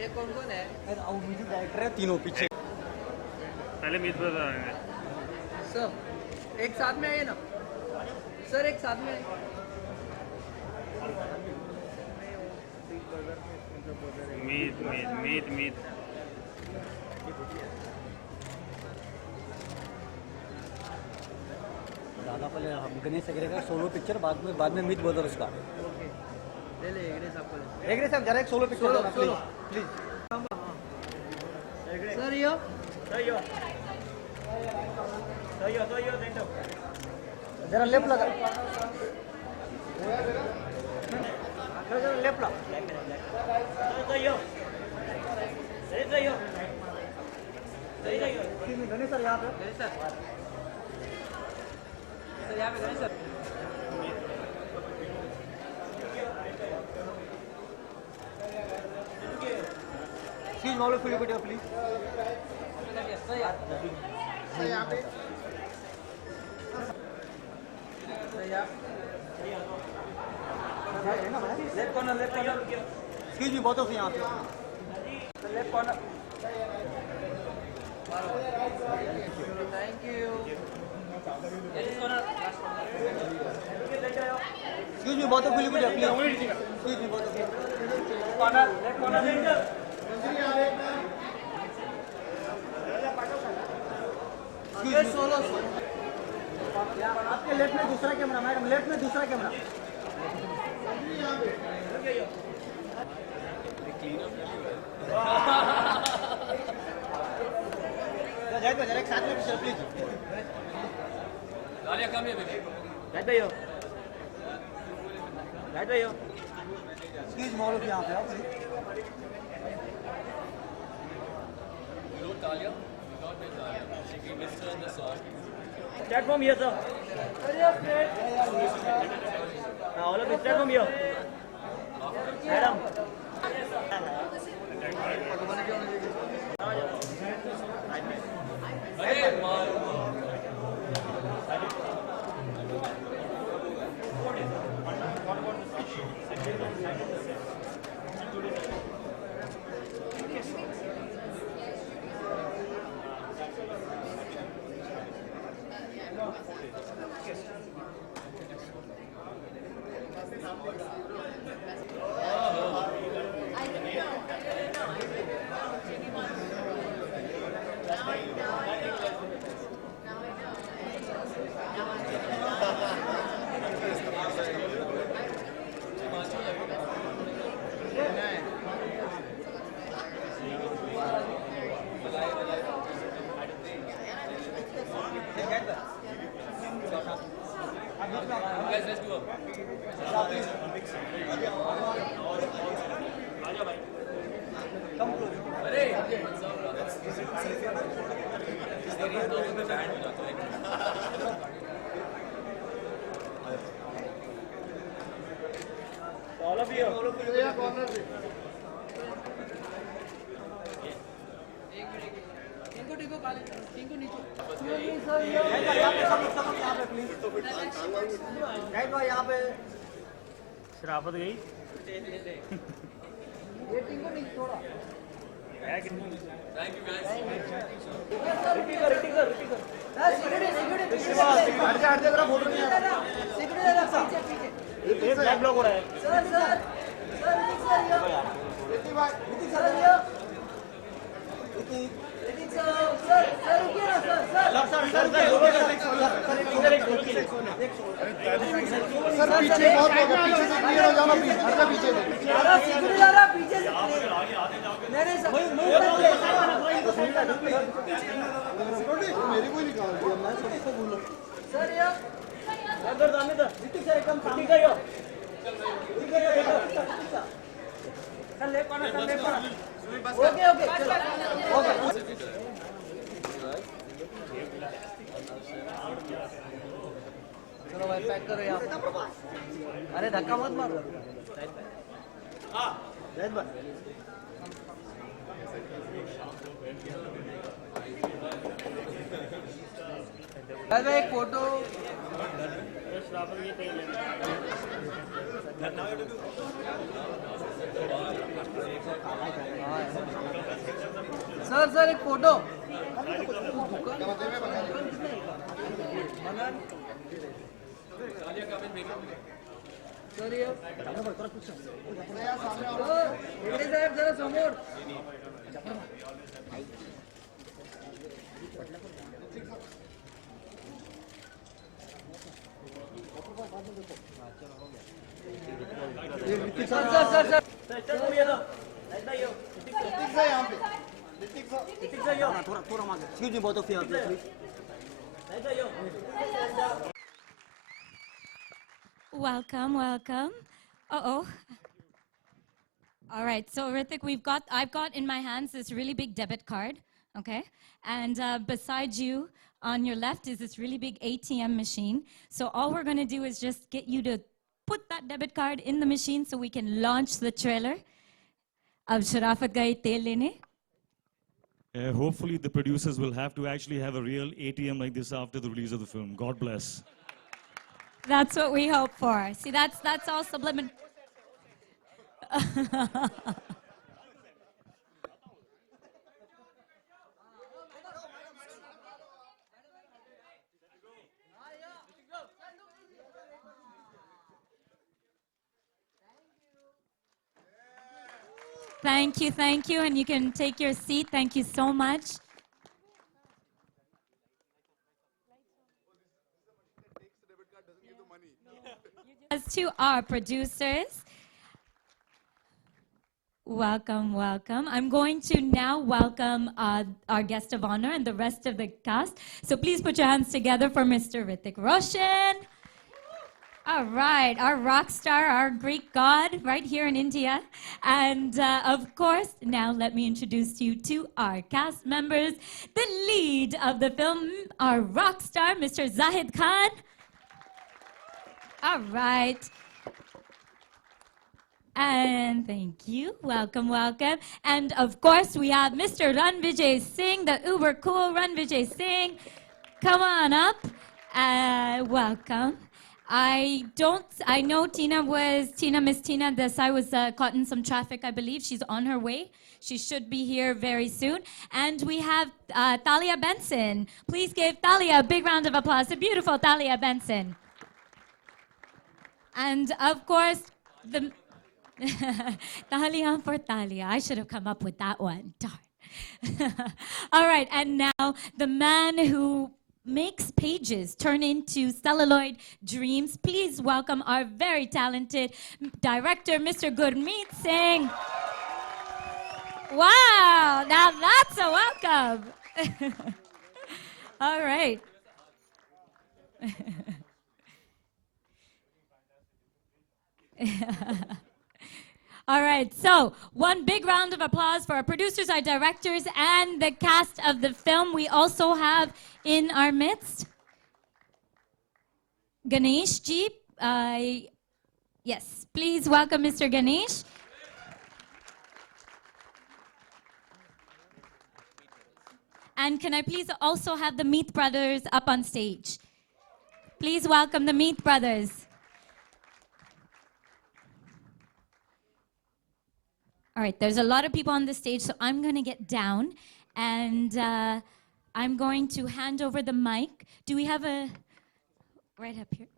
ये कौन कौन है? म्यूजिक डायरेक्टर है तीनों पीछे। पहले मीत ब्रदर आएंगे। सर एक साथ में आइए ना सर, एक साथ में आइए। मीत मीत मीत मीत दादा पहले हम गणेश एगरे का सोलो पिक्चर, बाद में मीत ब्रदर्स का। ले ले एग्रे साहब को ले। एगरे साहब जरा एक solo picture solo, please solo. Please. Sir यो जरा लेफ्ट लगा, जरा लेफ्ट लगा। गणेश सर यहाँ पे, गणेश सर, सर यहाँ पे Ganesh sir. Excuse me, all of you put your please. Sir यहाँ पे, सर यहाँ left corner, left corner. Excuse me, both of you यहाँ पे। Left corner. Thank you. Excuse me, both of you put your please. Excuse me, both of you. Corner, left corner. Solo आपके left में दूसरा camera, madam left में दूसरा camera. जरा एक साथ में picture please. Excuse me, all of you यहाँ पे आओ please. Platform here, sir. All of this platform here. Madam. All of you. इनको देखो काले, इनको नीचे। यहाँ पे प्लीज। राइट भाई यहाँ पे। शराफत गई। ये टीम को नीचे थोड़ा। Thank you guys. हट जा जरा, फोटो नहीं आ रहा। ये ब्लैक ब्लॉक हो रहा है। सर पीछे बहुत लोग हैं, पीछे से क्लियर हो जाना प्लीज। हट जा पीछे से। मेरी कोई निकाल दिया, मैं सबको बोलूं। सर ये अंदर जाने दो। सर एकदम ठीक है यो। Sir left corner, sir left corner. Okay okay चलो भाई पैक करो यहाँ। अरे धक्का मत मारो। जैद भाई एक फोटो। शराफत ये कहीं लेना। सर एक फोटो सर ये हेगडे साहेब जरा समोर सर थोड़ा मांगे excuse me both of you please Welcome, welcome. Uh-oh. All right, so Ritik, I've got in my hands this really big debit card, okay? And beside you, on your left, is this really big ATM machine. So all we're gonna do is just get you to put that debit card in the machine so we can launch the trailer of Sharafat Gaye Tel Lene. Hopefully the producers will have to actually have a real ATM like this after the release of the film. God bless. That's what we hope for. See, that's all subliminal. Thank you, and you can take your seat. Thank you so much. As to our producers, welcome, welcome. I'm going to now welcome our guest of honor and the rest of the cast. So please put your hands together for Mr. Hrithik Roshan. All right, our rock star, our Greek god right here in India. And of course, now let me introduce you to our cast members. The lead of the film, our rock star, Mr. Zahid Khan. All right. And thank you. Welcome, welcome. And of course, we have Mr. Ranvijay Singh, the uber cool Ranvijay Singh. Come on up. Welcome. I know Miss Tina Desai was caught in some traffic, I believe. She's on her way. She should be here very soon. And we have Thalia Benson. Please give Thalia a big round of applause. The beautiful Thalia Benson. And of course, the Thalia for Thalia. I should have come up with that one. Darn. All right, and now the man who makes pages turn into celluloid dreams. Please welcome our very talented director, Mr. Gurmeet Singh. Wow, now that's a welcome. All right. All right, so one big round of applause for our producers, our directors, and the cast of the film. We also have in our midst Ganesh Ji. Yes, please welcome Mr. Ganesh. And can I please also have the Meet Brothers up on stage? Please welcome the Meet Brothers. All right, there's a lot of people on the stage, so I'm going to get down, and I'm going to hand over the mic. Do we have a... right up here?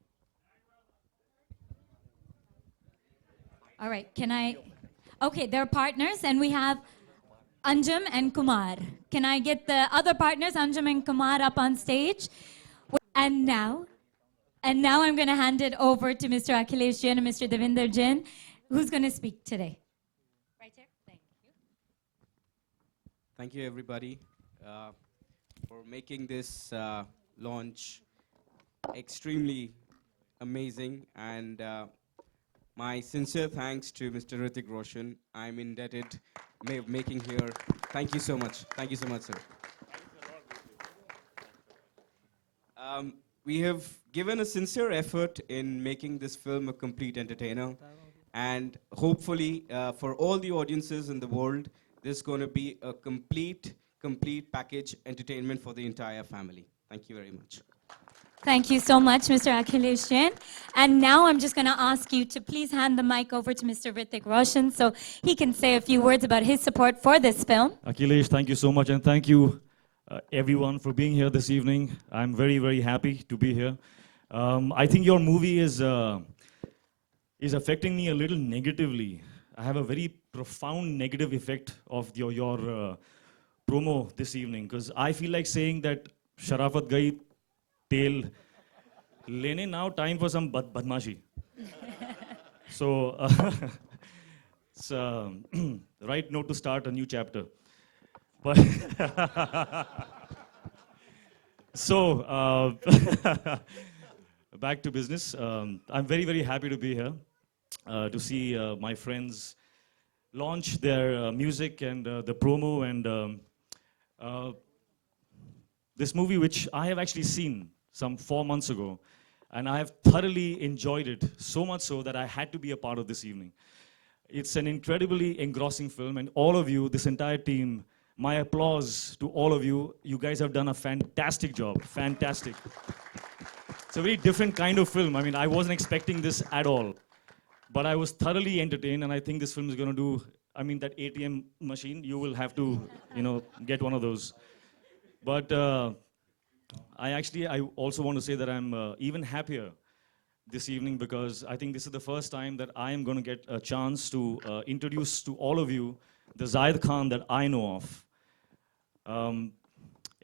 All right, can I... Okay, they're partners, and we have Anjum and Kumar. Can I get the other partners, Anjum and Kumar, up on stage? And now I'm going to hand it over to Mr. Akhilesh Jain and Mr. Devinder Jain, who's going to speak today. Thank you, everybody, for making this launch extremely amazing. And my sincere thanks to Mr. Hrithik Roshan. I'm indebted making here. Thank you so much. Thank you so much, sir. We have given a sincere effort in making this film a complete entertainer. And hopefully, for all the audiences in the world, this is going to be a complete package entertainment for the entire family. Thank you very much. Thank you so much, Mr. Akhilesh Jain. And now I'm just going to ask you to please hand the mic over to Mr. Hrithik Roshan so he can say a few words about his support for this film. Akhilesh, thank you so much, and thank you everyone for being here this evening. I'm very, very happy to be here. I think your movie is affecting me a little negatively. I have a very profound negative effect of your promo this evening, because I feel like saying that Sharafat gayi tel lene, now time for some badmashi. So it's right note to start a new chapter. But so back to business. I'm very, very happy to be here to see my friends launch their music and the promo and this movie, which I have actually seen some 4 months ago, and I have thoroughly enjoyed it, so much so that I had to be a part of this evening. It's an incredibly engrossing film, and all of you, this entire team, my applause to all of you. You guys have done a fantastic job, fantastic. It's a very different kind of film. I mean, I wasn't expecting this at all, but I was thoroughly entertained, and I think this film is going to do, I mean, that ATM machine, you will have to, get one of those. But I also want to say that I'm even happier this evening, because I think this is the first time that I am going to get a chance to introduce to all of you the Zayed Khan that I know of.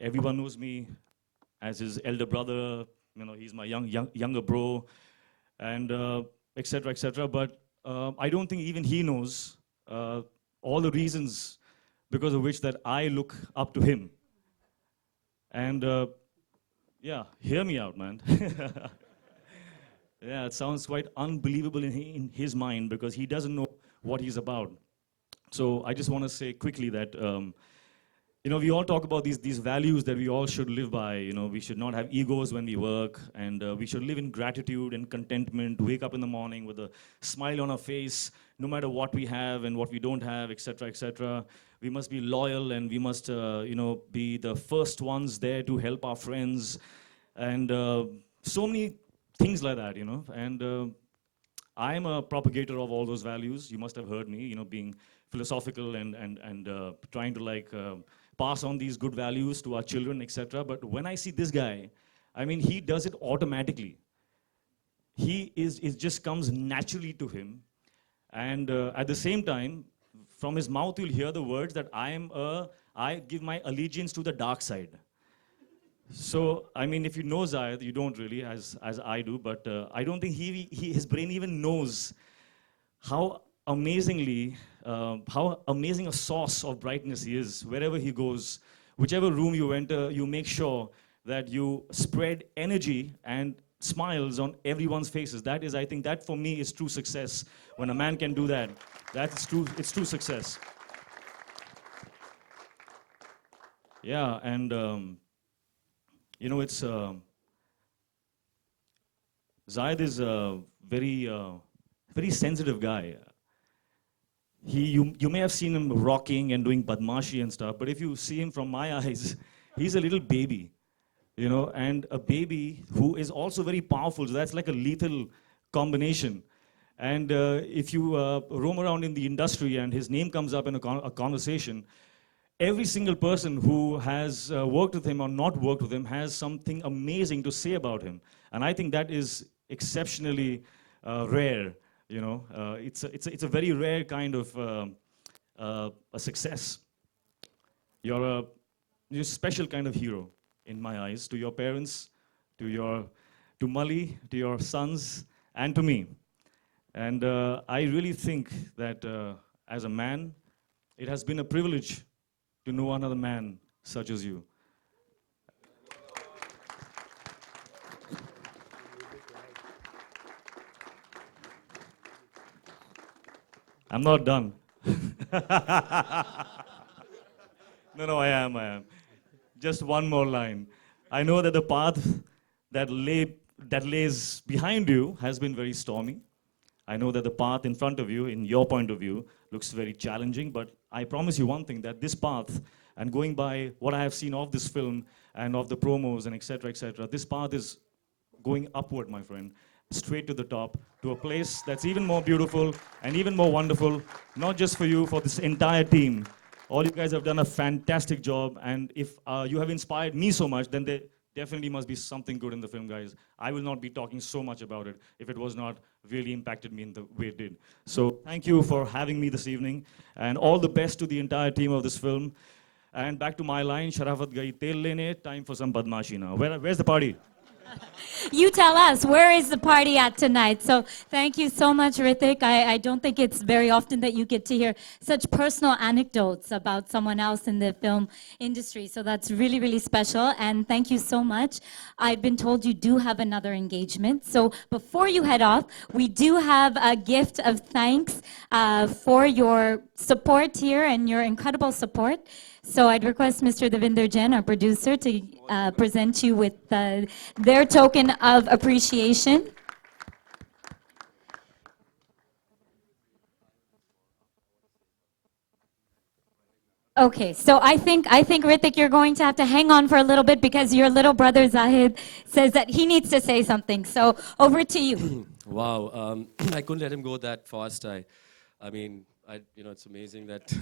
Everyone knows me as his elder brother. He's my younger bro, and et cetera, but I don't think even he knows all the reasons because of which that I look up to him. And yeah, hear me out, man. Yeah, it sounds quite unbelievable in his mind, because he doesn't know what he's about. So I just want to say quickly that, we all talk about these values that we all should live by. We should not have egos when we work, and we should live in gratitude and contentment, wake up in the morning with a smile on our face, no matter what we have and what we don't have, et cetera, et cetera. We must be loyal, and we must, be the first ones there to help our friends, and so many things like that, And I'm a propagator of all those values. You must have heard me, being philosophical and trying to pass on these good values to our children, etc. But when I see this guy, I mean, he does it automatically. It just comes naturally to him. And at the same time, from his mouth, you'll hear the words that I give my allegiance to the dark side. So, I mean, if you know Zayed, you don't really, as I do, but I don't think his brain even knows how amazing a source of brightness he is. Wherever he goes, whichever room you enter, you make sure that you spread energy and smiles on everyone's faces. That is, I think, that for me is true success. When a man can do that, it's true success. Yeah, and it's Zayed is a very sensitive guy. You may have seen him rocking and doing badmashi and stuff, but if you see him from my eyes, he's a little baby, and a baby who is also very powerful. So that's like a lethal combination. And if you roam around in the industry and his name comes up in a conversation, every single person who has worked with him or not worked with him has something amazing to say about him. And I think that is exceptionally rare. It's a very rare kind of a success. You're a special kind of hero in my eyes, to your parents, to Mali, to your sons, and to me. And I really think that as a man, it has been a privilege to know another man such as you. I'm not done. No, I am. Just one more line. I know that the path that lays behind you has been very stormy. I know that the path in front of you, in your point of view, looks very challenging, but I promise you one thing, that this path, and going by what I have seen of this film and of the promos and et cetera, this path is going upward, my friend, straight to the top, to a place that's even more beautiful and even more wonderful, not just for you, for this entire team. All you guys have done a fantastic job, and if you have inspired me so much, then there definitely must be something good in the film, guys. I will not be talking so much about it if it was not really impacted me in the way it did. So thank you for having me this evening, and all the best to the entire team of this film. And back to my line, Sharafat gayi tel lene, time for some badmashi now. Where's the party? You tell us, where is the party at tonight? So thank you so much, Hrithik. I don't think it's very often that you get to hear such personal anecdotes about someone else in the film industry. So that's really, really special. And thank you so much. I've been told you do have another engagement. So before you head off, we do have a gift of thanks for your support here and your incredible support. So I'd request Mr. Devinder Jain, our producer, to present you with their token of appreciation. Okay, so I think Hrithik, you're going to have to hang on for a little bit because your little brother Zahid says that he needs to say something. So over to you. Wow, I couldn't let him go that fast. I mean, it's amazing that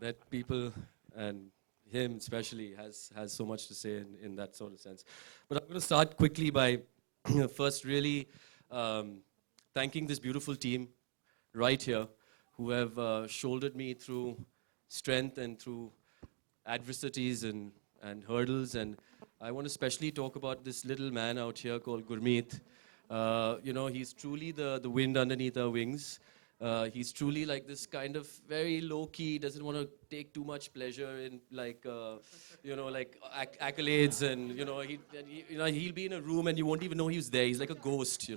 that people and him especially has so much to say in that sort of sense. But I'm going to start quickly by first really thanking this beautiful team right here who have shouldered me through strength and through adversities and hurdles. And I want to especially talk about this little man out here called Gurmeet. He's truly the wind underneath our wings. He's truly like this kind of very low-key, doesn't want to take too much pleasure in accolades, and he'll be in a room and you won't even know he's there. He's like a ghost,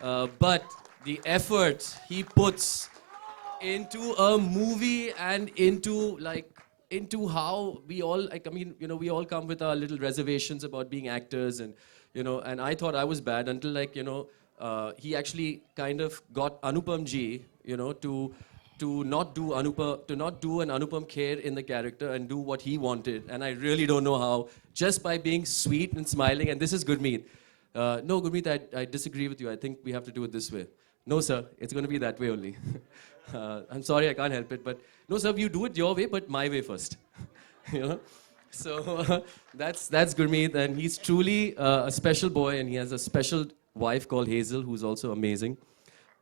but the effort he puts into a movie and into how we all we all come with our little reservations about being actors, and and I thought I was bad until he actually kind of got Anupam Ji, to not do an Anupam Kher in the character and do what he wanted. And I really don't know how, just by being sweet and smiling. And this is Gurmeet. No, Gurmeet, I disagree with you. I think we have to do it this way. No, sir, it's going to be that way only. I'm sorry, I can't help it. But no, sir, you do it your way, but my way first. So that's Gurmeet, and he's truly a special boy, and he has a special wife called Hazel, who's also amazing.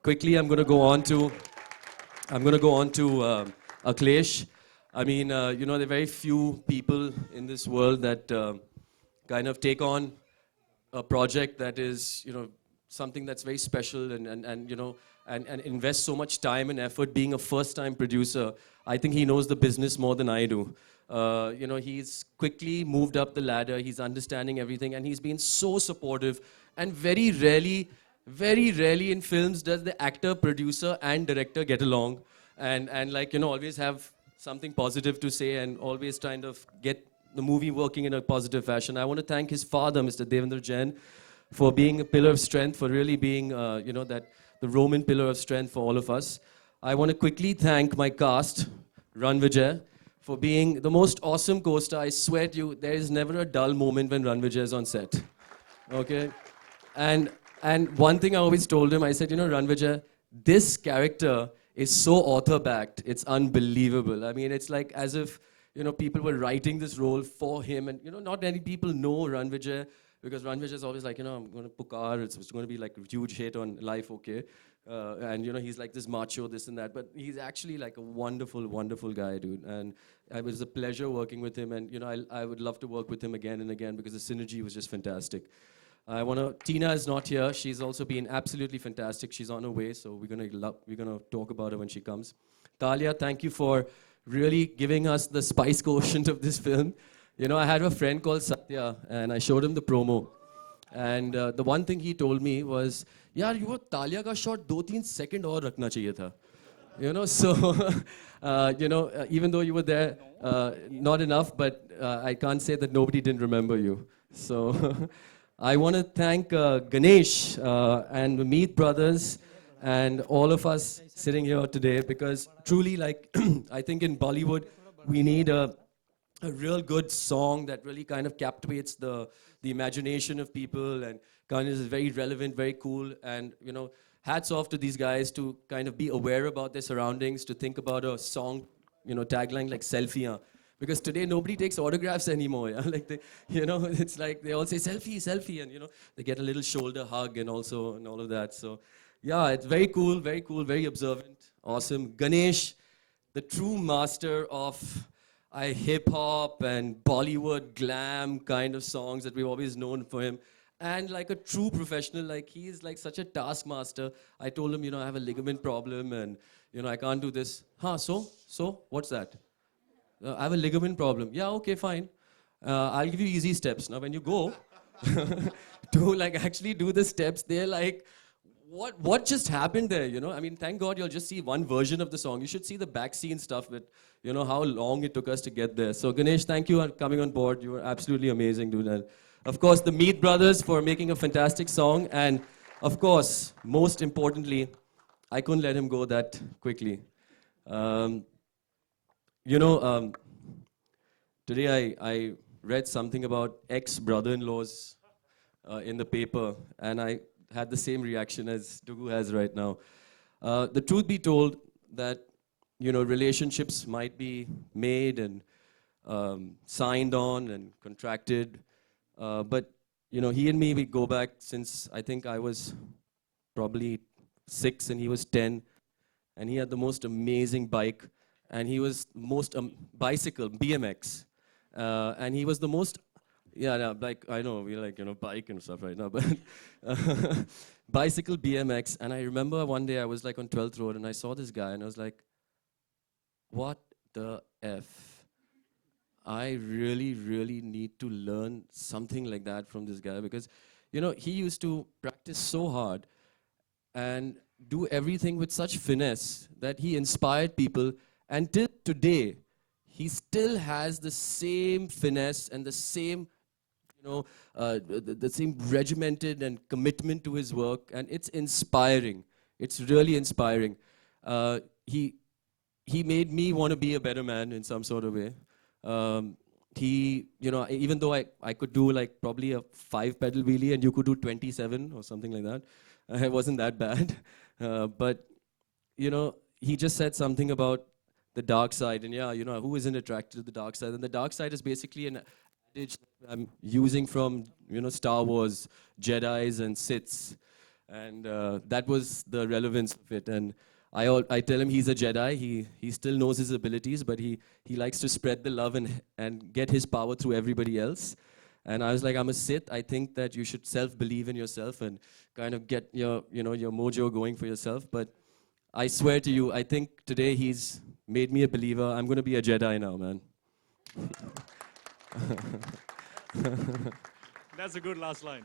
Quickly, I'm going to go on to Akhilesh. I mean, there are very few people in this world that kind of take on a project that is, something that's very special and invest so much time and effort. Being a first-time producer, I think he knows the business more than I do. He's quickly moved up the ladder. He's understanding everything, and he's been so supportive. And very rarely in films does the actor, producer, and director get along, and always have something positive to say, and always kind of get the movie working in a positive fashion. I want to thank his father, Mr. Devinder Jain, for being a pillar of strength, for really being, the Roman pillar of strength for all of us. I want to quickly thank my cast, Ranvijay, for being the most awesome co-star. I swear to you, there is never a dull moment when Ranvijay is on set. Okay? And one thing I always told him, I said, Ranvijay, this character is so author-backed, it's unbelievable. I mean, it's like as if, people were writing this role for him. And, not many people know Ranvijay, because Ranvijay is always like, I'm going to pukar, it's going to be like a huge hit on Life Okay. And, he's like this macho, this and that. But he's actually like a wonderful, wonderful guy, dude. And it was a pleasure working with him. And, I would love to work with him again and again, because the synergy was just fantastic. Tina is not here. She's also been absolutely fantastic. She's on her way, so we're gonna talk about her when she comes. Talia, thank you for really giving us the spice quotient of this film. I had a friend called Satya, and I showed him the promo. And the one thing he told me was, "Yaar, you Talia ka shot 2-3 seconds aur rakhna chahiye tha." So, even though you were there, not enough, but I can't say that nobody didn't remember you. So. I want to thank Ganesh and the Meet brothers and all of us sitting here today, because truly, I think in Bollywood, we need a real good song that really kind of captivates the imagination of people and kind of is very relevant, very cool, and you know, hats off to these guys to kind of be aware about their surroundings, to think about a song, you know, tagline like selfie. Because today nobody takes autographs anymore. Yeah? Like they, you know, it's like they all say selfie, selfie, and you know, they get a little shoulder hug and also and all of that. So, yeah, it's very cool, very observant, awesome. Ganesh, the true master of hip hop and Bollywood glam kind of songs that we've always known for him. And like a true professional, like he's like such a taskmaster. I told him, you know, I have a ligament problem and, you know, I can't do this. So, what's that? I have a ligament problem. Yeah, okay, fine. I'll give you easy steps. Now, when you go to like actually do the steps, they're like, what just happened there, you know? I mean, thank God you'll just see one version of the song. You should see the backseat stuff with, you know, how long it took us to get there. So, Ganesh, thank you for coming on board. You were absolutely amazing doing that. Of course, the Meet Brothers for making a fantastic song. And, of course, most importantly, I couldn't let him go that quickly. You know, today I read something about ex-brother-in-laws in the paper, and I had the same reaction as Dugu has right now. The truth be told, that you know, relationships might be made and signed on and contracted, but you know, he and me, we go back since I think I was probably 6 and he was 10, and he had the most amazing bike, and he was most bicycle, BMX, and he was the most, yeah, no, like, I know, we like, you know, bike and stuff right now, but bicycle, BMX, and I remember one day I was like on 12th Road, and I saw this guy, and I was like, what the F? I really, really need to learn something like that from this guy, because, you know, he used to practice so hard and do everything with such finesse that he inspired people, and till today, he still has the same finesse and the same, you know, the same regimented and commitment to his work, and it's inspiring. It's really inspiring. He made me want to be a better man in some sort of way. He, you know, even though I could do like probably a 5-pedal wheelie and you could do 27 or something like that, it wasn't that bad. But, you know, he just said something about the dark side, and yeah, you know, who isn't attracted to the dark side? And the dark side is basically an adage that I'm using from, you know, Star Wars, Jedis and Siths. And that was the relevance of it. And I tell him he's a Jedi. He still knows his abilities, but he likes to spread the love and get his power through everybody else. And I was like, I'm a Sith. I think that you should self-believe in yourself and kind of get your, you know, your mojo going for yourself. But I swear to you, I think today he's made me a believer. I'm going to be a Jedi now, man. That's a good last line.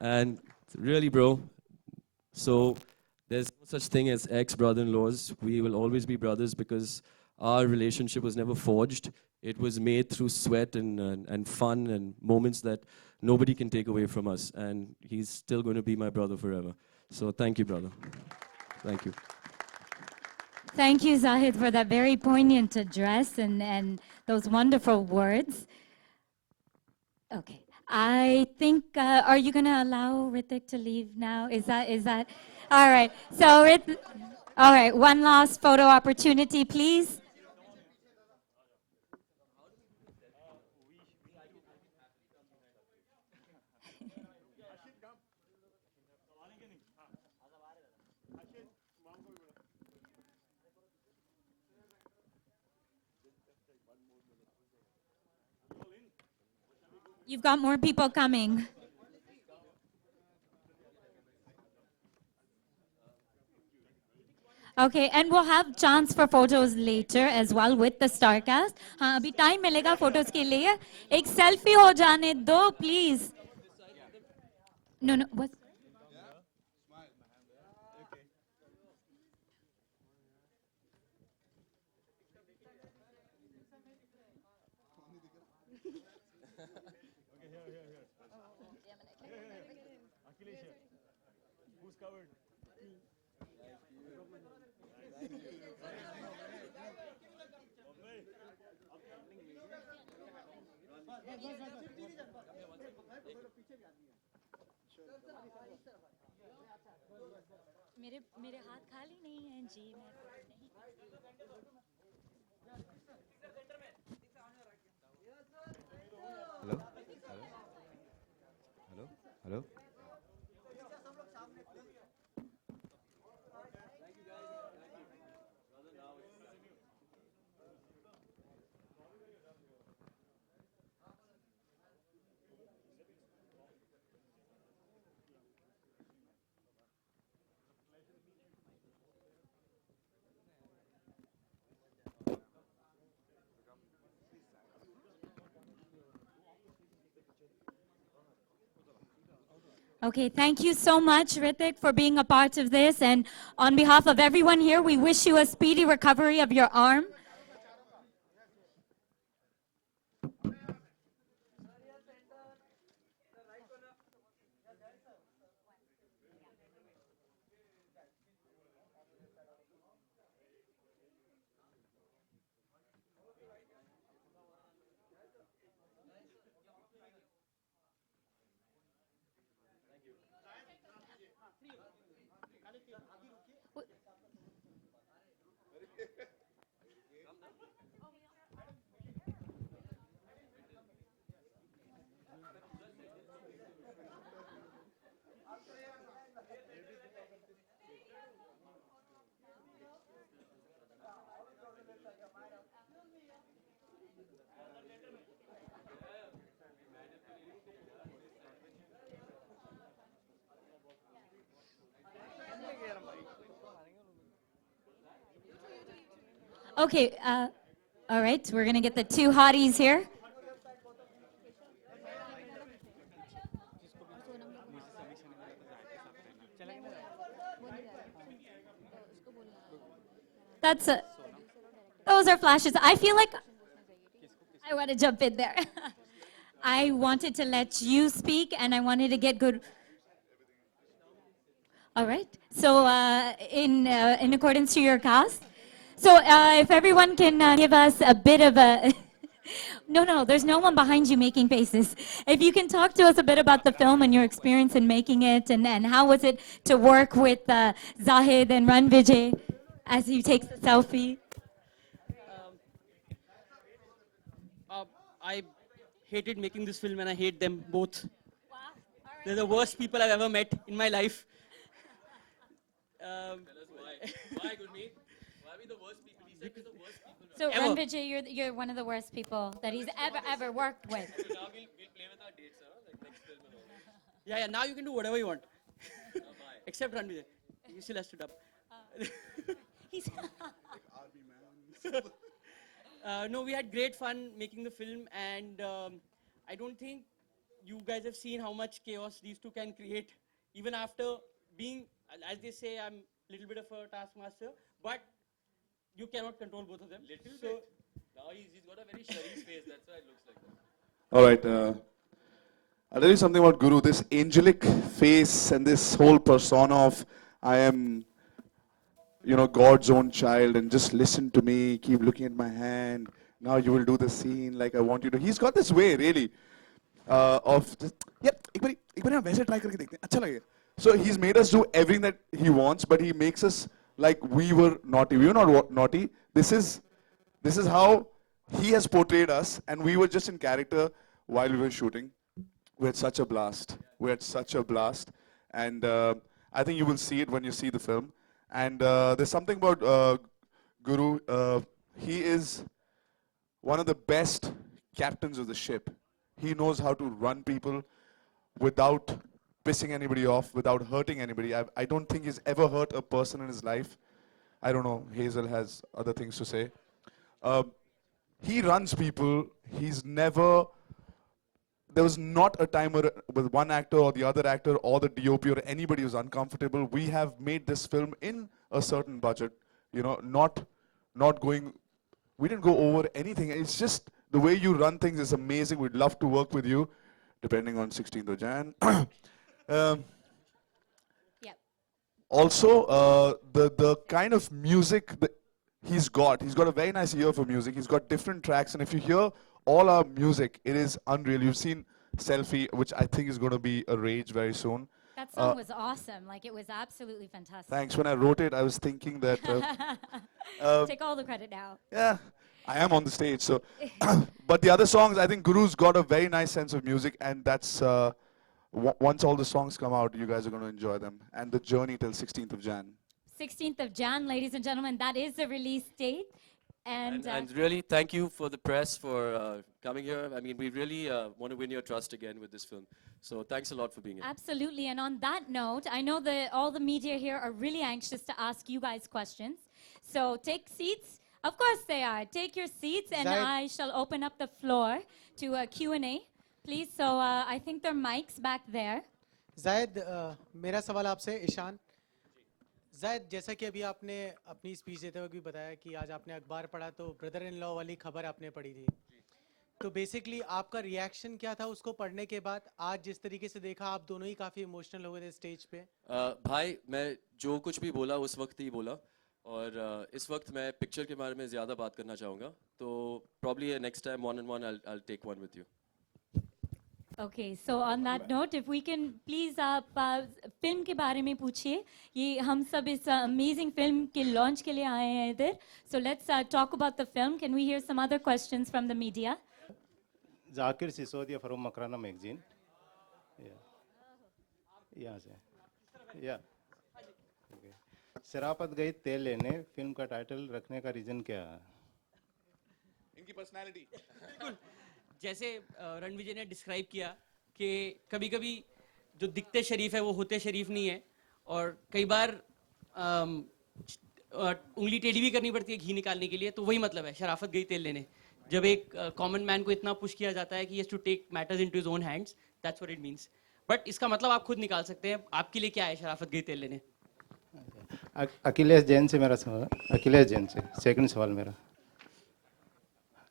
And really, bro, so there's no such thing as ex-brother-in-laws. We will always be brothers because our relationship was never forged. It was made through sweat and fun and moments that nobody can take away from us. And he's still going to be my brother forever. So thank you, brother. Thank you. Thank you, Zahid, for that very poignant address and those wonderful words. Okay. I think, are you going to allow Ritik to leave now? Is that, all right. So, all right, one last photo opportunity, please. You've got more people coming. Okay, and we'll have chance for photos later as well with the Starcast. हाँ, अभी time मिलेगा photos के लिए. एक selfie हो जाने दो, please. No, what? मेरे हाथ खाली नहीं हैं जी मैं hello hello hello Okay, thank you so much, Ritik, for being a part of this. And on behalf of everyone here, we wish you a speedy recovery of your arm. Okay, all right, we're going to get the two hotties here. That's a, those are flashes. I feel like I want to jump in there. I wanted to let you speak and I wanted to get good. All right. So in accordance to your cast. So if everyone can give us a bit of a no, there's no one behind you making faces. If you can talk to us a bit about the film and your experience in making it, and how was it to work with Zahid and Ranvijay as he takes the selfie? I hated making this film and I hate them both. They're the worst people I've ever met in my life. Why, Gurmeet? Why are we the worst people? He said we're the worst people. So Ever. Ranvijay, you're one of the worst people that he's ever worked with. So now we'll play with our dates, huh? Like next film and all. Yeah, now you can do whatever you want. Except Ranvijay. He still has to dub. He's No, we had great fun making the film, and I don't think you guys have seen how much chaos these two can create, even after being, as they say, I'm a little bit of a taskmaster, but you cannot control both of them. Little So, bit. Now he's got a very Sharif face, that's why it looks like that. All right. I'll tell you something about Guru. This angelic face and this whole persona of I am, God's own child, and just listen to me, keep looking at my hand. Now you will do the scene like I want you to. He's got this way, really, of just, एक बारी हम वैसे try करके देखते हैं, अच्छा लगेगा. So he's made us do everything that he wants, but he makes us like we were naughty. We were not naughty. This is how he has portrayed us, and we were just in character while we were shooting. We had such a blast. And I think you will see it when you see the film. And there's something about Guru. He is one of the best captains of the ship. He knows how to run people without pissing anybody off, without hurting anybody. I don't think he's ever hurt a person in his life. I don't know, Hazel has other things to say. He runs people. He's never... There was not a time where with one actor or the other actor or the DOP or anybody was uncomfortable. We have made this film in a certain budget, not going... We didn't go over anything. It's just the way you run things is amazing. We'd love to work with you, depending on 16th of Jan. Yep. Also, the kind of music that he's got a very nice ear for music. He's got different tracks, and if you hear all our music, it is unreal. You've seen Selfie, which I think is going to be a rage very soon. That song was awesome. Like, it was absolutely fantastic. Thanks. When I wrote it, I was thinking that, Take all the credit now. yeah, I am on the stage. So, but the other songs, I think Guru's got a very nice sense of music, and that's once all the songs come out, you guys are going to enjoy them. And the journey till 16th of Jan. 16th of Jan, ladies and gentlemen, that is the release date. And, And really, thank you for the press for coming here. I mean, we really want to win your trust again with this film. So thanks a lot for being here. absolutely. And on that note, I know that all the media here are really anxious to ask you guys questions. So take seats. Of course they are. Take your seats, and Zahid. I shall open up the floor to a Q&A. Please, so I think there are mics back there. जायद मेरा सवाल आपसे ईशान जायद जैसा कि अभी आपने अपनी स्पीच देते वक्त भी बताया कि आज आपने अखबार पढ़ा तो ब्रदर इन लॉ वाली खबर आपने पढ़ी थी तो बेसिकली आपका रिएक्शन क्या था उसको पढ़ने के बाद आज जिस तरीके से देखा आप दोनों ही काफ़ी इमोशनल हो गए थे स्टेज पे भाई मैं जो कुछ भी बोला उस वक्त ही बोला और इस वक्त मैं पिक्चर के बारे में ज़्यादा बात करना चाहूँगा तो probably next time one and one I'll take one with you. Okay, so on that note, if we can please आप फिल्म के बारे में पूछिए ये हम सब इस amazing film के launch के लिए आए हैं इधर. So let's talk about the film. Can we hear some other questions from the media? Zakir Sisodia from Makrana magazine. यहाँ से. Yeah. Okay. शराफत गई तेल लेने फिल्म का टाइटल रखने का रीजन क्या है? इनकी पर्सनालिटी. जैसे रणविजय ने डिस्क्राइब किया कि कभी-कभी जो दिखते शरीफ है वो होते शरीफ नहीं है और कई बार उंगली टेढ़ी भी करनी पड़ती है घी निकालने के लिए तो वही मतलब है शराफत गई तेल लेने जब एक कॉमन मैन को इतना पुश किया जाता है कि he has to take matters into his own hands that's what it means but इसका मतलब आप खुद निकाल सकते हैं आपके लिए क्या है शराफत गई तेल लेने अखिलेश जैन से मेरा सवाल अखिलेश जैन से सेकंड सवाल मेरा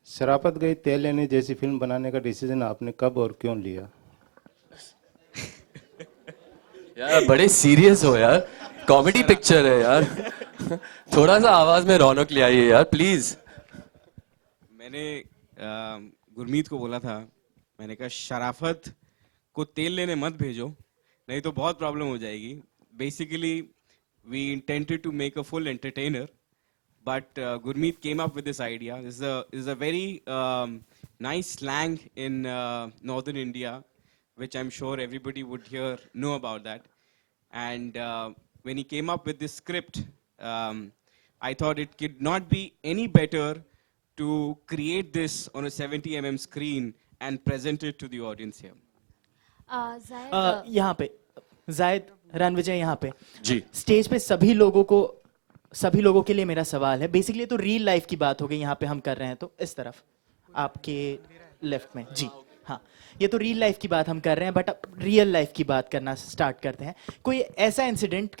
शराफत गई तेल लेने जैसी फिल्म बनाने का डिसीजन आपने कब और क्यों लिया यार बड़े सीरियस हो यार कॉमेडी पिक्चर है यार थोड़ा सा आवाज में रौनक ले आइए यार प्लीज मैंने गुरमीत को बोला था मैंने कहा शराफत को तेल लेने मत भेजो नहीं तो बहुत प्रॉब्लम हो जाएगी basically we intended to make a full entertainer but Gurmeet came up with this idea. This is a very nice slang in northern India, which I'm sure everybody would know about that. And when he came up with this script, I thought it could not be any better to create this on a 70mm screen and present it to the audience here. यहाँ पे जायद रणविजय यहाँ पे जी stage पे सभी लोगों के लिए मेरा सवाल है बेसिकली तो रियल लाइफ की बात हो गई यहाँ पे हम कर रहे हैं तो इस तरफ आपके लेफ्ट में जी हाँ ये तो रियल लाइफ की बात हम कर रहे हैं बट अब रियल लाइफ की बात करना स्टार्ट करते हैं कोई ऐसा इंसिडेंट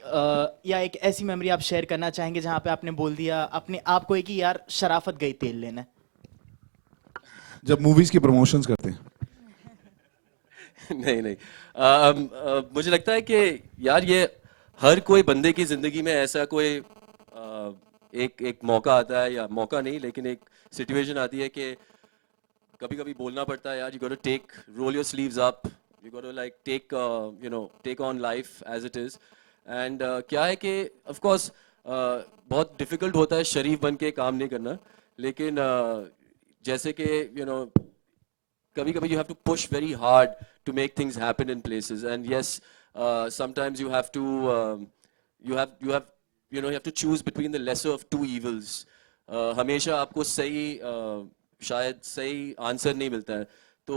या एक ऐसी मेमोरी आप शेयर करना चाहेंगे जहाँ पे आपने बोल दिया अपने आप को कि यार शराफत गई तेल लेना जब मूवीज की प्रमोशंस करते हैं नहीं मुझे लगता है कि यार ये हर कोई बंदे की जिंदगी में ऐसा कोई एक मौका आता है या मौका नहीं लेकिन एक सिचुएशन आती है कि कभी कभी बोलना पड़ता है यार you got to take roll your sleeves up you got to like take on life as it is and क्या है कि ऑफ कोर्स बहुत डिफिकल्ट होता है शरीफ बन के काम नहीं करना लेकिन जैसे कि कभी कभी you have to push very hard to make things happen in places and yes sometimes you have to you have to choose between the lesser of two evils हमेशा आपको सही शायद सही आंसर नहीं मिलता है तो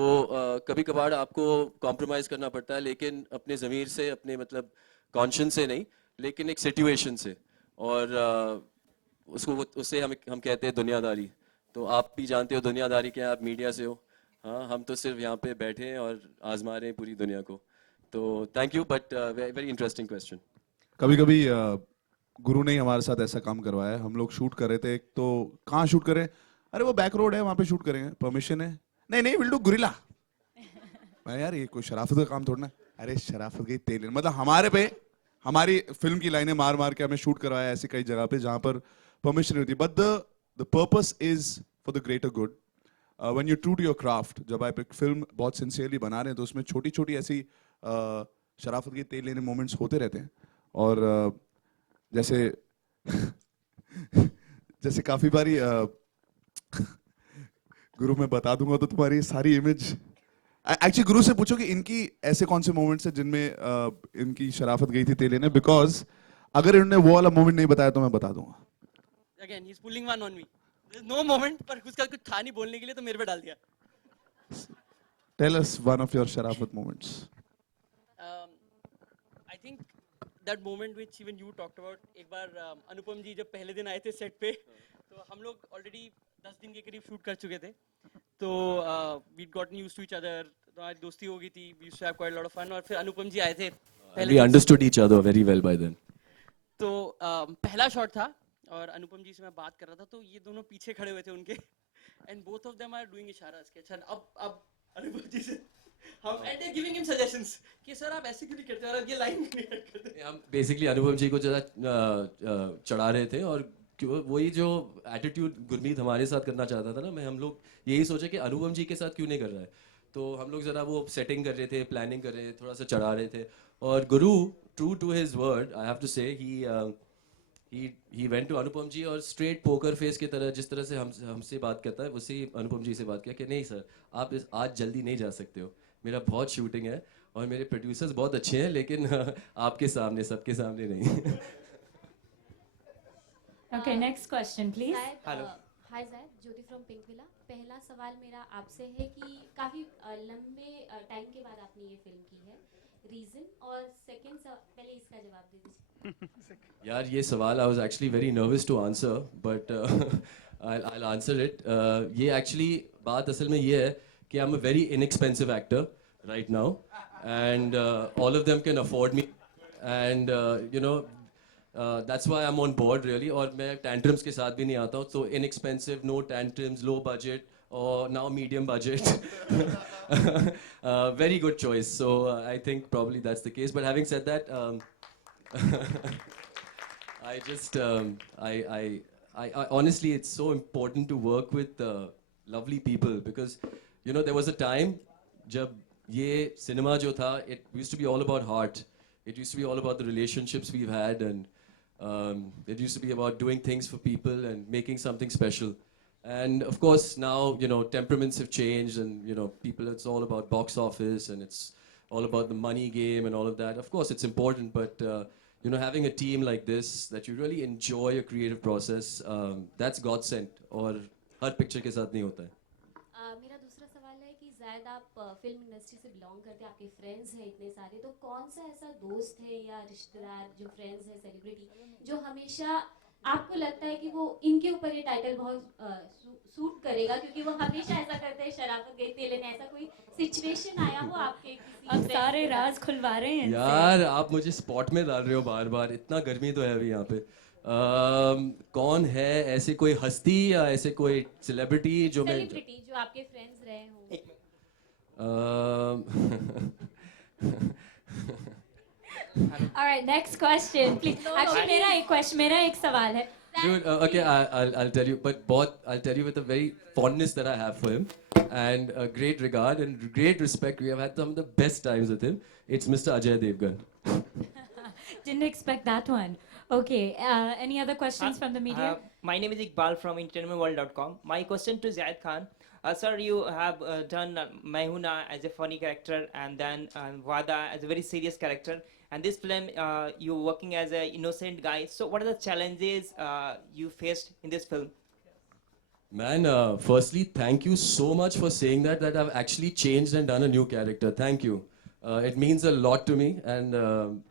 कभी कभार आपको कॉम्प्रोमाइज करना पड़ता है लेकिन अपने ज़मीर से अपने मतलब कॉन्शियस से नहीं लेकिन एक सिचुएशन से और उससे हम कहते हैं दुनियादारी तो आप भी जानते हो दुनियादारी क्या आप मीडिया से हो हाँ हम तो सिर्फ यहाँ पे बैठे हैं और आजमा रहे हैं पूरी दुनिया को तो thank you but very interesting question कभी कभी गुरु ने ही हमारे साथ ऐसा काम करवाया हम लोग शूट कर रहे थे एक तो कहाँ शूट करें अरे वो बैक रोड है वहाँ पे शूट करेंगे परमिशन है नहीं विल डू गुरिल्ला मैं यार ये कोई शराफत का काम थोड़ा ना अरे शराफत की तेल मतलब हमारे पे हमारी फिल्म की लाइनें मार मार के हमें शूट करवाया ऐसी कई जगह पे जहाँ पर परमिशन नहीं होती but the purpose is for the greater good when you're true to your craft जब आप एक फिल्म बहुत सिंसियरली बना रहे हैं तो उसमें छोटी छोटी ऐसी शराफत के तेल लेने मोमेंट्स होते रहते हैं और जैसे जैसे काफ़ी बारी गुरु मैं बता दूंगा तो तुम्हारी सारी इमेज एक्चुअली गुरु से पूछो कि इनकी ऐसे कौन से मोमेंट्स हैं जिनमें इनकी शराफत गई थी तेल लेने, बिकॉज अगर इन्होंने वो वाला मोमेंट नहीं बताया तो मैं बता दूंगा. Again, he's pulling one on me. There's no moment, पर उसका कुछ था नहीं बोलने के लिए तो मेरे पे डाल दिया. Tell us one of your sharafat moments. I think that moment which even you talked about. एक बार अनुपम जी जब पहले दिन आए थे सेट पे, तो हम लोग already 10 दिन के करीब शूट कर चुके थे. तो we'd gotten used to each other. तो आज दोस्ती हो गई थी. We used to have quite a lot of fun. और फिर अनुपम जी आए थे. We understood each other very well by then. तो पहला शॉट था और अनुपम जी से मैं बात कर रहा था तो ये दोनों पीछे खड़े हुए थे उनके and both of them are doing इशारा के अच्छा अब अनुपम जी से हम and they giving him suggestions कि सर आप ऐसे क्यों नहीं करते और ये लाइन क्यों नहीं करते. हम बेसिकली अनुपम जी को ज़्यादा चढ़ा रहे थे और वही जो एटीट्यूड गुरमीत हमारे साथ करना चाहता था ना, मैं हम लोग यही सोचे कि अनुपम जी के साथ क्यों नहीं कर रहा है. तो हम लोग ज़रा वो सेटिंग कर रहे थे, प्लानिंग कर रहे थे, थोड़ा सा चढ़ा रहे थे. और Guru true to his word I have to say he went to Anupam ji और स्ट्रेट पोकर फेस की तरह जिस तरह से हमसे बात करता है उसी अनुपम जी से बात किया कि नहीं सर आप आज जल्दी नहीं जा सकते हो, मेरा बहुत शूटिंग है और मेरे प्रोड्यूसर्स बहुत अच्छे हैं लेकिन आपके सामने सबके सामने नहीं. Okay, next question, please. Hello. Hi zaid, Jyoti from pink villa. पहला सवाल मेरा आपसे है कि काफ़ी लंबे टाइम के बाद आपने ये फिल्म की है, रीज़न, और सेकंड पहले इसका जवाब दे दीजिए. यार ये सवाल I was actually very nervous to answer but I'll answer it. ये actually बात असल में ये है कि I'm a very inexpensive actor right now and all of them can afford me and you know that's why I'm on board really. और मैं tantrums के साथ भी नहीं आता हूँ, so inexpensive, no tantrums, low budget or now medium budget. Very good choice. So I think probably that's the case. But having said that, I just I honestly it's so important to work with lovely people because you know there was a time जब ये cinema जो था it used to be all about heart. It used to be all about the relationships we've had and it used to be about doing things for people and making something special. And of course now you know temperaments have changed and you know people it's all about box office and it's all about the money game and all of that. Of course it's important but you know having a team like this that you really enjoy a creative process that's God sent और हर picture के साथ नहीं होता है. मेरा दूसरा सवाल है कि ज़ैद आप फिल्म इंडस्ट्री से बिलोंग करते हैं, आपके फ्रेंड्स हैं इतने सारे, तो कौन सा ऐसा दोस्त है या रिश्तेदार जो फ्रेंड्स है सेलिब्रिटी जो हमेशा आपको लगता है कि वो इनके ऊपर ये टाइटल बहुत सूट करेगा क्योंकि वो हमेशा ऐसा करते हैं, शराफत गई तेल लेने, ऐसा कोई सिचुएशन आया हो आपके किसी अब सारे राज खुलवा रहे हैं यार आप मुझे स्पॉट में डाल रहे हो बार बार, इतना गर्मी तो है अभी यहाँ पे. कौन है ऐसे कोई हस्ती या ऐसे कोई सेलिब्रिटी जो मैं सेलिब्रिटी जो आपके फ्रेंड्स रहे हों? All right, next question, please. Actually, मेरा एक सवाल है. Dude, okay, I'll tell you, but I'll tell you with a very fondness that I have for him, and a great regard and great respect. We have had some of the best times with him. It's Mr. Ajay Devgan. Didn't expect that one. Okay, any other questions from the media? My name is Iqbal from entertainmentworld.com. My question to Zaid Khan. Sir, you have done Mehuna as a funny character and then Wada as a very serious character. And this film, you're working as an innocent guy. So what are the challenges you faced in this film? Man, firstly, thank you so much for saying that I've actually changed and done a new character. Thank you. It means a lot to me. And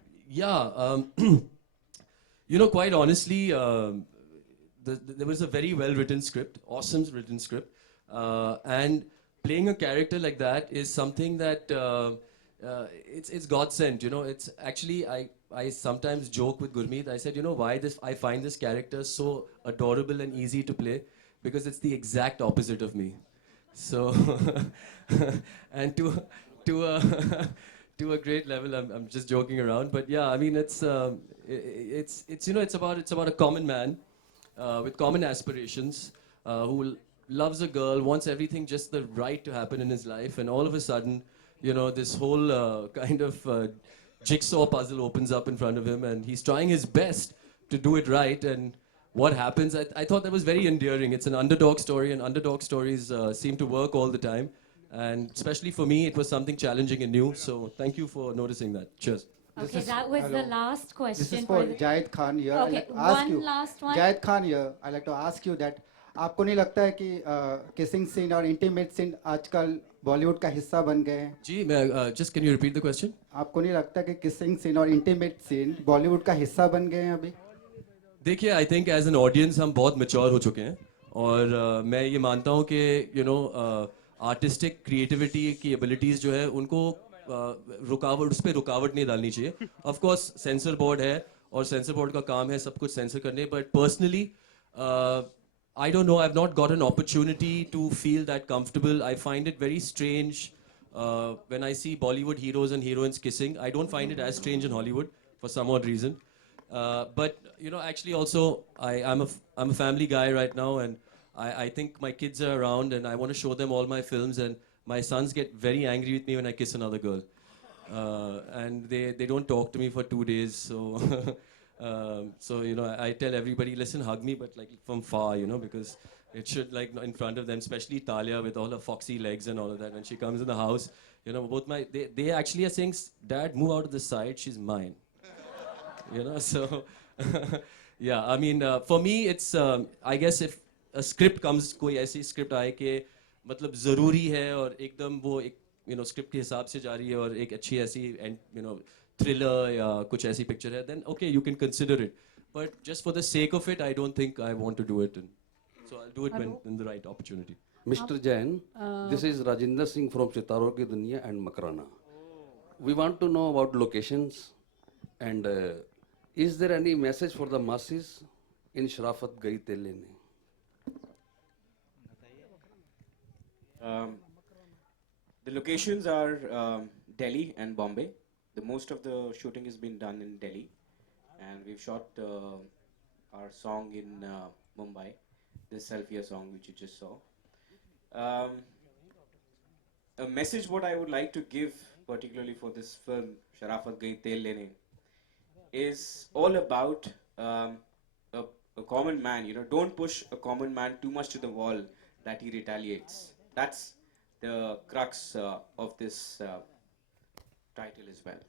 you know, quite honestly, there was a very well-written script, awesome written script. And playing a character like that is something that it's God sent. You know, it's actually I sometimes joke with Gurmeet. I said, you know, why I find this character so adorable and easy to play because it's the exact opposite of me. So and to a great level, I'm just joking around. But yeah, I mean, it's you know, it's about a common man with common aspirations who loves a girl, wants everything just the right to happen in his life, and all of a sudden, you know, this whole kind of jigsaw puzzle opens up in front of him, and he's trying his best to do it right. And what happens? I thought that was very endearing. It's an underdog story, and underdog stories seem to work all the time. And especially for me, it was something challenging and new. So thank you for noticing that. Cheers. Okay, that was the last question. This is for the- Jayed Khan here. I'd Okay, like to ask one you, last one. Jayed Khan here. I'd like to ask you that आपको नहीं लगता है कि kissing scene और intimate scene आजकल बॉलीवुड का हिस्सा बन गए हैं? जी, मैं just can you repeat the question? आपको नहीं लगता कि किसिंग सीन और इंटीमेट सीन बॉलीवुड का हिस्सा बन गए हैं अभी? देखिए, I think as an audience हम बहुत मैच्योर हो चुके हैं, और मैं ये मानता हूँ कि आर्टिस्टिक क्रिएटिविटी की एबिलिटीज़ जो है उनको उस पर रुकावट नहीं डालनी चाहिए. ऑफ कोर्स सेंसर बोर्ड है, और सेंसर बोर्ड का काम है सब कुछ सेंसर करने, but personally I don't know, I've not got an opportunity to feel that comfortable. I find it very strange when I see Bollywood heroes and heroines kissing. I don't find it as strange in Hollywood for some odd reason. But, actually also, I'm a family guy right now, and I think my kids are around, and I want to show them all my films, and my sons get very angry with me when I kiss another girl. And they don't talk to me for 2 days, so... I tell everybody, listen, hug me, but like from far, because it should, like, in front of them, especially Talia with all her foxy legs and all of that. When she comes in the house, they actually are saying, Dad, move out of the side, she's mine. So, yeah, I mean, for me, it's, I guess if a script comes, कोई ऐसी script आए कि मतलब ज़रूरी है और एकदम वो एक, script के हिसाब से जा रही है और एक अच्छी ऐसी, thriller या कुछ ऐसी picture है, then okay, you can consider it. But just for the sake of it, I don't think I want to do it. And so I'll do it when in the right opportunity. Mr. Jain, this is Rajinder Singh from Sitaro Ki Duniya and Makrana. We want to know about locations, and is there any message for the masses in Sharafat Gayi Tell Lene? The locations are Delhi and Bombay. The most of the shooting has been done in Delhi, and we've shot our song in Mumbai, this Selfie song which you just saw. A message what I would like to give, particularly for this film, Sharafat Gayi Tel Lene, is all about a common man. Don't push a common man too much to the wall that he retaliates. That's the crux of this title as well.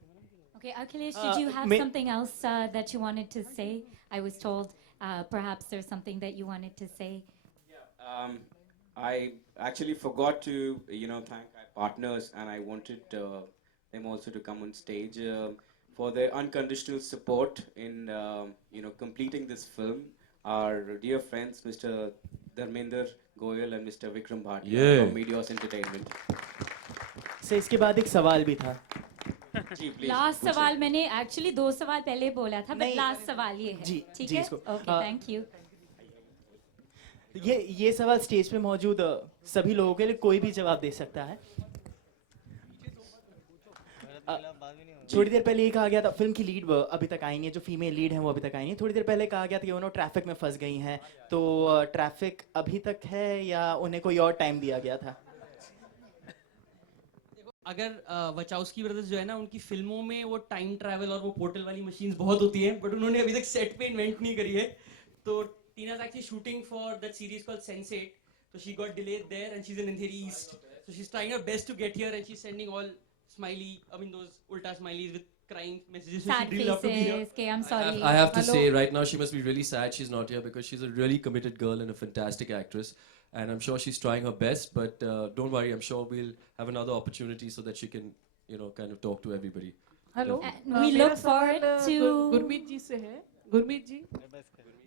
Okay, Akhilesh, did you have something else that you wanted to say? I was told perhaps there's something that you wanted to say. Yeah, I actually forgot to, thank our partners, and I wanted them also to come on stage for their unconditional support in, completing this film. Our dear friends, Mr. Dharmender Goyal and Mr. Vikram Bhatia from Medios Entertainment. से इसके बाद एक सवाल भी था. Last सवाल मैंने actually 2 सवाल पहले बोला था, बट लास्ट सवाल ये है. ठीक है? Okay, thank you. ये सवाल स्टेज पे मौजूद सभी लोगों के लिए कोई भी जवाब दे सकता है. थोड़ी देर पहले ये कहा गया था, फिल्म की लीड अभी तक आई नहीं है, जो फीमेल लीड है वो अभी तक आई नहीं. थोड़ी देर पहले कहा गया था कि उन्होंने ट्रैफिक में फंस गई हैं, तो ट्रैफिक अभी तक है या उन्हें कोई और टाइम दिया गया था? अगर वचाउस्की ब्रदर्स जो है ना, उनकी फिल्मों में वो टाइम ट्रैवल और वो पोर्टल वाली मशीन्स बहुत होती हैं, बट उन्होंने अभी तक सेट पे इन्वेंट नहीं करी है. तो Tina is actually shooting for that series called Sense8, so she got delayed there, and she's in Andheri East, so she's trying her best to get here, and she's sending all those ulta smileys with crying messages. Sad faces. Okay, I'm sorry. I have to say, right now she must be really sad she's not here, because she's a really committed girl and a fantastic actress. And I'm sure she's trying her best, but don't worry, I'm sure we'll have another opportunity so that she can, kind of talk to everybody. Hello. We look forward to... Gurmeet ji से है. गुरमीत जी,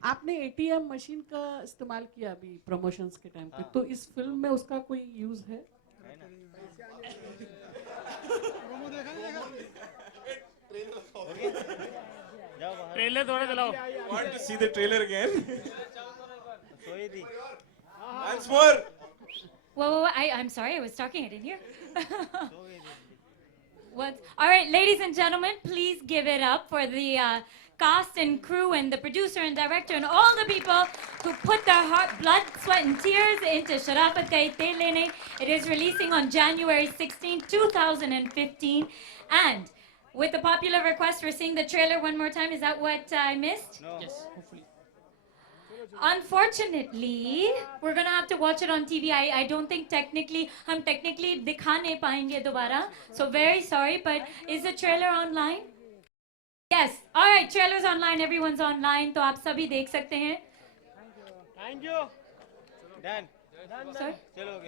आपने ATM machine का इस्तेमाल किया अभी promotions के time पे, तो इस फिल्म में उसका कोई यूज है? ट्रेलर थोड़ा चलाओ. Want to see the trailer again? Once more. Whoa, I'm sorry, I was talking, I didn't hear. All right, ladies and gentlemen, please give it up for the cast and crew and the producer and director and all the people who put their heart, blood, sweat, and tears into Sharafat Gayi Tel Lene. It is releasing on January 16, 2015. And with the popular request, we're seeing the trailer one more time. Is that what I missed? No. Yes, hopefully. Unfortunately, we're gonna have to watch it on TV. I don't think हम technically दिखा नहीं पाएंगे दोबारा. So very sorry, but is the trailer online? Yes. All right, trailer's online. Everyone's online. तो आप सभी देख सकते हैं. Thank you. Done. Sir? चलो